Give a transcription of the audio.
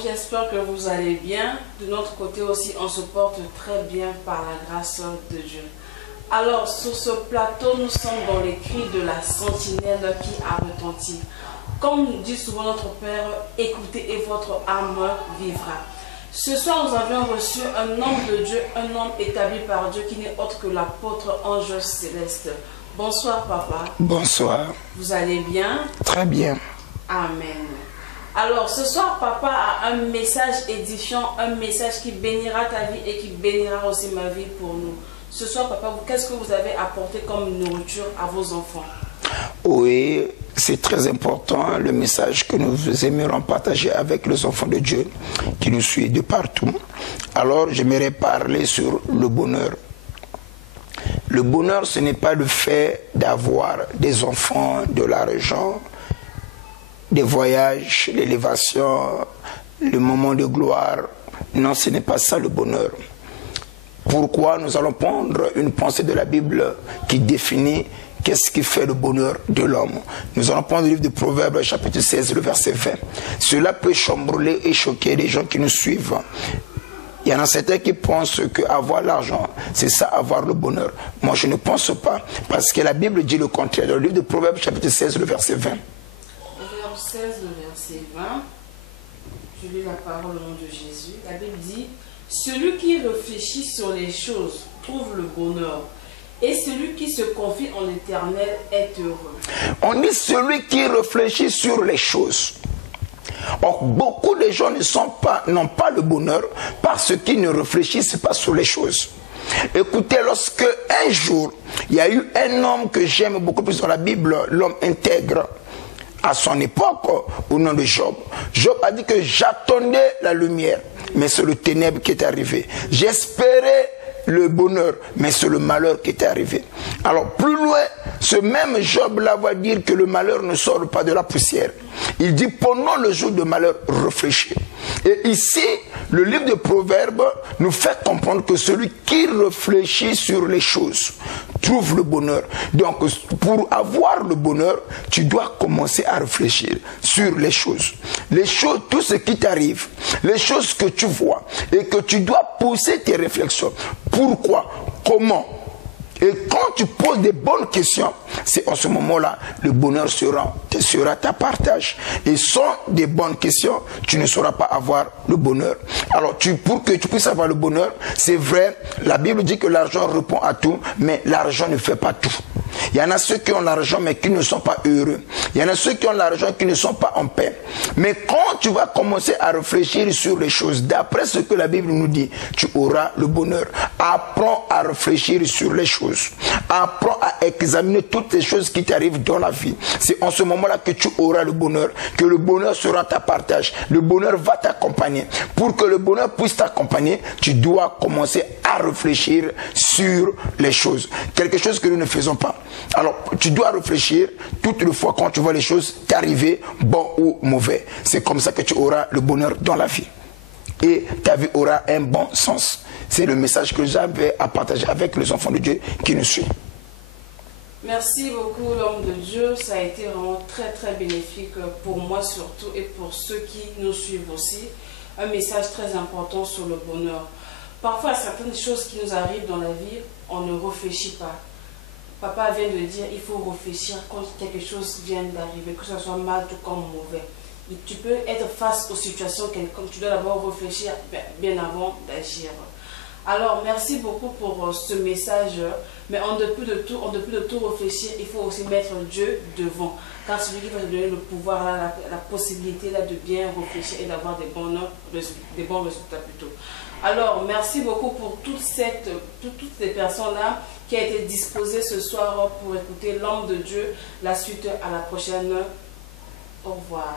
J'espère que vous allez bien. De notre côté aussi, on se porte très bien par la grâce de Dieu. Alors, sur ce plateau, nous sommes dans les cris de la sentinelle qui a retenti. Comme nous dit souvent notre Père, écoutez et votre âme vivra. Ce soir, nous avions reçu un homme de Dieu, un homme établi par Dieu qui n'est autre que l'apôtre Ange Céleste. Bonsoir, papa. Bonsoir. Vous allez bien? Très bien. Amen. Alors, ce soir, papa a un message édifiant, un message qui bénira ta vie et qui bénira aussi ma vie pour nous. Ce soir, papa, qu'est-ce que vous avez apporté comme nourriture à vos enfants? Oui, c'est très important, le message que nous aimerons partager avec les enfants de Dieu qui nous suivent de partout. Alors, j'aimerais parler sur le bonheur. Le bonheur, ce n'est pas le fait d'avoir des enfants, de l'argent, des voyages, l'élévation, le moment de gloire. Non, ce n'est pas ça le bonheur. Pourquoi? Nous allons prendre une pensée de la Bible qui définit qu'est-ce qui fait le bonheur de l'homme. Nous allons prendre le livre de Proverbes, chapitre 16, le verset 20. Cela peut chambouler et choquer les gens qui nous suivent. Il y en a certains qui pensent qu'avoir l'argent, c'est ça, avoir le bonheur. Moi, je ne pense pas, parce que la Bible dit le contraire. Dans le livre de Proverbes, chapitre 16, le verset 20. 16, le verset 20, je lis la parole au nom de Jésus. La Bible dit: celui qui réfléchit sur les choses trouve le bonheur, et celui qui se confie en l'Éternel est heureux. On dit celui qui réfléchit sur les choses. Or, beaucoup de gens n'ont pas le bonheur parce qu'ils ne réfléchissent pas sur les choses. Écoutez, lorsque un jour, il y a eu un homme que j'aime beaucoup plus dans la Bible, l'homme intègre, à son époque, au nom de Job. Job a dit que j'attendais la lumière, mais c'est le ténèbre qui est arrivé. J'espérais le bonheur, mais c'est le malheur qui est arrivé. Alors plus loin, ce même Job-là va dire que le malheur ne sort pas de la poussière. Il dit pendant le jour de malheur, réfléchis. Et ici, le livre de Proverbes nous fait comprendre que celui qui réfléchit sur les choses trouve le bonheur. Donc, pour avoir le bonheur, tu dois commencer à réfléchir sur les choses. Les choses, tout ce qui t'arrive, les choses que tu vois, et que tu dois pousser tes réflexions. Pourquoi? Comment? Et quand tu poses des bonnes questions, c'est en ce moment-là, le bonheur sera ta partage. Et sans des bonnes questions, tu ne sauras pas avoir le bonheur. Alors, pour que tu puisses avoir le bonheur, c'est vrai, la Bible dit que l'argent répond à tout, mais l'argent ne fait pas tout. Il y en a ceux qui ont l'argent, mais qui ne sont pas heureux. Il y en a ceux qui ont l'argent, qui ne sont pas en paix. Mais quand tu vas commencer à réfléchir sur les choses, d'après ce que la Bible nous dit, tu auras le bonheur. Apprends à réfléchir sur les choses. Apprends à examiner toutes les choses qui t'arrivent dans la vie. C'est en ce moment-là que tu auras le bonheur, que le bonheur sera ta partage. Le bonheur va t'accompagner. Pour que le bonheur puisse t'accompagner, tu dois commencer à réfléchir sur les choses. Quelque chose que nous ne faisons pas. Alors, tu dois réfléchir toutes les fois quand tu vois les choses t'arriver, bon ou mauvais. C'est comme ça que tu auras le bonheur dans la vie. Et ta vie aura un bon sens. C'est le message que j'avais à partager avec les enfants de Dieu qui nous suivent. Merci beaucoup, l'homme de Dieu. Ça a été vraiment très très bénéfique pour moi surtout et pour ceux qui nous suivent aussi. Un message très important sur le bonheur. Parfois, certaines choses qui nous arrivent dans la vie, on ne réfléchit pas. Papa vient de dire, il faut réfléchir quand quelque chose vient d'arriver, que ce soit mal ou comme mauvais. Et tu peux être face aux situations quelconques, tu dois d'abord réfléchir bien avant d'agir. Alors, merci beaucoup pour ce message. Mais en dépit de tout réfléchir, il faut aussi mettre Dieu devant. Car celui qui va te donner le pouvoir, la possibilité là, de bien réfléchir et d'avoir des bons résultats plutôt. Alors, merci beaucoup pour toutes ces personnes-là qui ont été disposées ce soir pour écouter l'homme de Dieu. La suite à la prochaine. Au revoir.